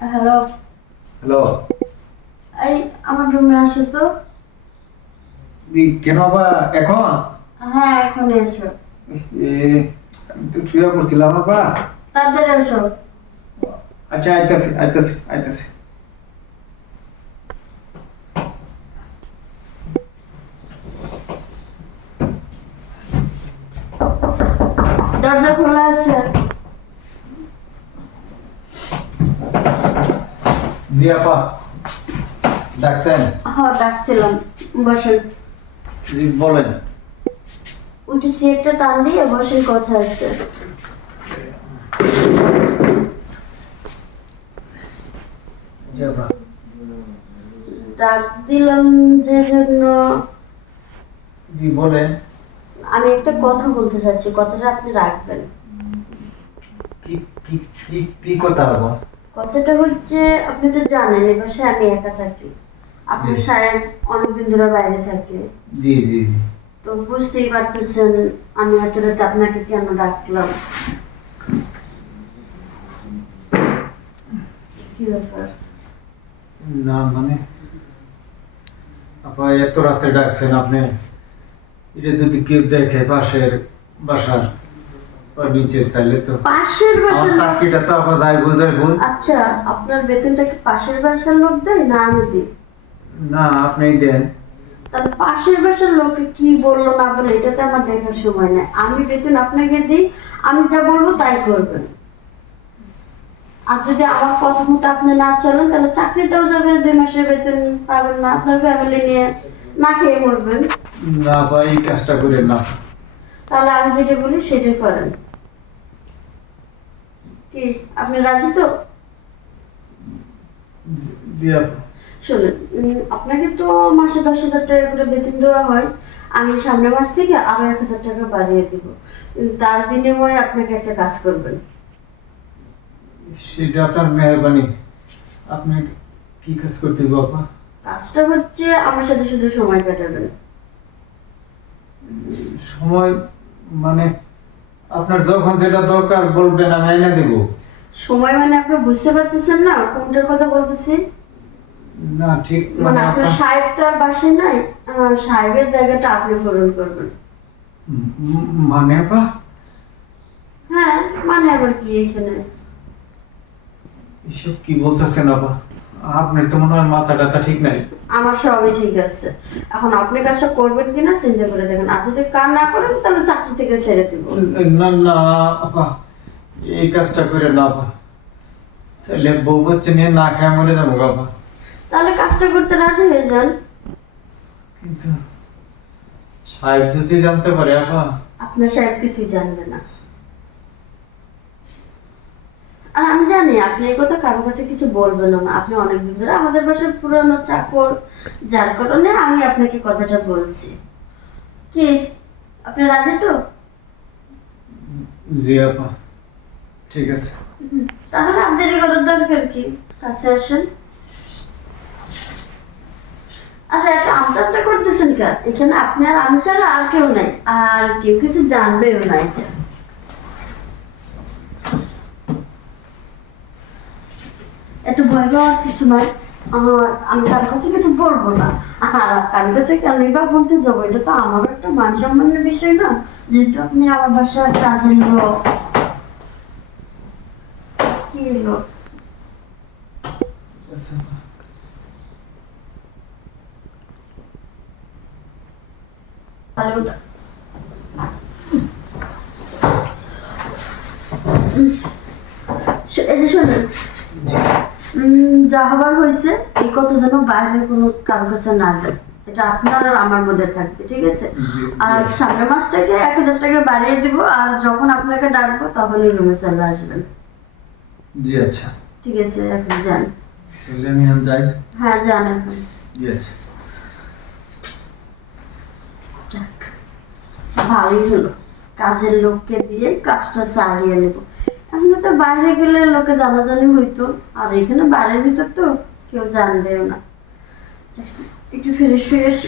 Hello. Hello. এই আমার রুমে আসো তো। কেন বা এখন? হ্যাঁ এখন এসো। এ তো শুয়ে পড়ছিলাম বা তাড়াতাড়ি এসো। আচ্ছা আইতাছি আইতাছি আইতাছি। দরজা খোলা আছে? জি আপা। ডাকছেন? হ্যাঁ ডাকছিলাম। বসেন। জি বলেন। উঠে চেয়ারটা টান দিয়ে বসেন কথা আছে। ডাক দিলাম যে জন্য। জি বলেন। আমি একটা কথা বলতে চাচ্ছি কথাটা আপনি রাখবেন। কি কি কি কথা আপা কথাটা হচ্ছে আপনি তো জানেন এ বাসায় আমি একা থাকি। আপনার। সাহেব অনেকদিন ধরে বাইরে থাকে। জি জি জি। তো বুঝতেই পারতেছেন আমি এত রাতে আপনাকে কেন ডাকলাম? কি ব্যাপার? না মানে আপা এত রাতে ডাকছেন আপনি। এটা যদি কেউ দেখে পাশের বাসার নিচের তাহলে তো। পাশের বাসার চাকরিটা তো আপা যাই বুঝাই বোন আচ্ছা আপনার বেতনটা কি পাশের বাসার লোক দেয় না আমি দিই? না আপনি দেন। তাহলে পাশের বাসার লোকে কি বলল না বলে এটাতে আমার দেখার সময় নেই। আমি বেতন আপনাকে দিই আমি যা বলব তাই করবেন। আর যদি আমার কথা মতো আপনি না চলেন তাহলে চাকরিটাও যাবে দুই মাসের বেতন পাবেন না আপনার ফ্যামিলি নিয়ে না খেয়ে মরবেন। না এই কাজটা করেন না। তাহলে আমি যেটা বলি সেটাই করেন। কি আপনি রাজি তো? জি- আপা। শুনুন আপনাকে তো মাসে দশ হাজার টাকা করে বেতন দেওয়া হয় আমি সামনের মাস থেকে আরও এক হাজার টাকা বাড়িয়ে দিব। তার বিনিময়ে আপনাকে একটা কাজ করবেন। সেটা আপনার মেহরবানি। আপনি কি কাজ করতে হবে আপা? কাজটা হচ্ছে আমার সাথে শুধু সময় কাটাবেন। সময় মানে আপনার যখন যেটা দরকার বলবেন আমি এনে দেব। সময় মানে আপনি বুঝতে পারতেছেন না কোনটার কথা বলতেছি? না ঠিক মানে মানে আপনার আপনার সাহেব তো আর বাসায় নাই সাহেবের জায়গাটা আপনি পূরণ করবেন। মানে বা? হ্যাঁ মানে আবার কি এখানে? এসব কি বলতেছেন আপা আপনার তো মনে হয় মাথা টাথা ঠিক নাই। আমার সবই ঠিক আছে। এখন আপনি কাজটা করবেন কিনা চিন্তা করে দেখেন। আর যদি কাজ না করেন তাহলে চাকরি থেকে ছেড়ে দিব। না না আপা এই কাজটা করে না আপা তাহলে বউ বাচ্চা নিয়ে না খায় মরে যাব আপা। তাহলে কাজটা করতে রাজি হয়ে যান। কিন্তু সাহেব যদি জানতে পারে আপা। আপনার সাহেব কিছুই জানবে না আর আমি জানি আপনি এই কথা কারও কাছে কিছু বলবেন না। আপনি অনেকদিন ধরে আমাদের বাসার পুরানো চাকর যার কারণে আমি আপনাকে কথাটা বলছি। কি? আপনি রাজি তো? জি আপা। ঠিক আছে। তাহলে আর দেরি করার দরকার কি? কাছে আসেন। আর এত করতেছেন কেন? এখানে আপনি আর আমি ছাড়া আর কেউ নাই। আর কেউ কিছু জানবেও না এটা। এত ভয় পাওয়ার কিছু আমার, আমি কার কাছে কিছু বলব না। আর কার কাছে কেন বা বলতে যাব, এটা তো আমার একটা মান সম্মানের বিষয় না। যেহেতু আপনি আমার বাসার কাজের লোক। কি লোক? এই যে শোনেন। যা হবার হয়েছে এই কথা যেন বাইরের কোনো কারও কাছে না যায়। এটা আপনার আর আমার মধ্যে থাকবে ঠিক আছে? আর। সামনের মাস থেকে এক হাজার টাকা বাড়িয়ে দিব আর যখন আপনাকে ডাকবো তখনই রুমে চলে আসবেন। জি আচ্ছা। ঠিক আছে এখন যান। তাহলে আমি যাই। হ্যাঁ যান এখন জি আচ্ছা। ভালোই হলো। কাজের লোককে দিয়ে কাজটা চালিয়ে নেব। এখন তো বাইরে গেলে লোকে জানাজানি হইতো। আর এখানে বাইরের ভিতর তো কেউ জানবেও না। একটু ফ্রেশ ফ্রেশ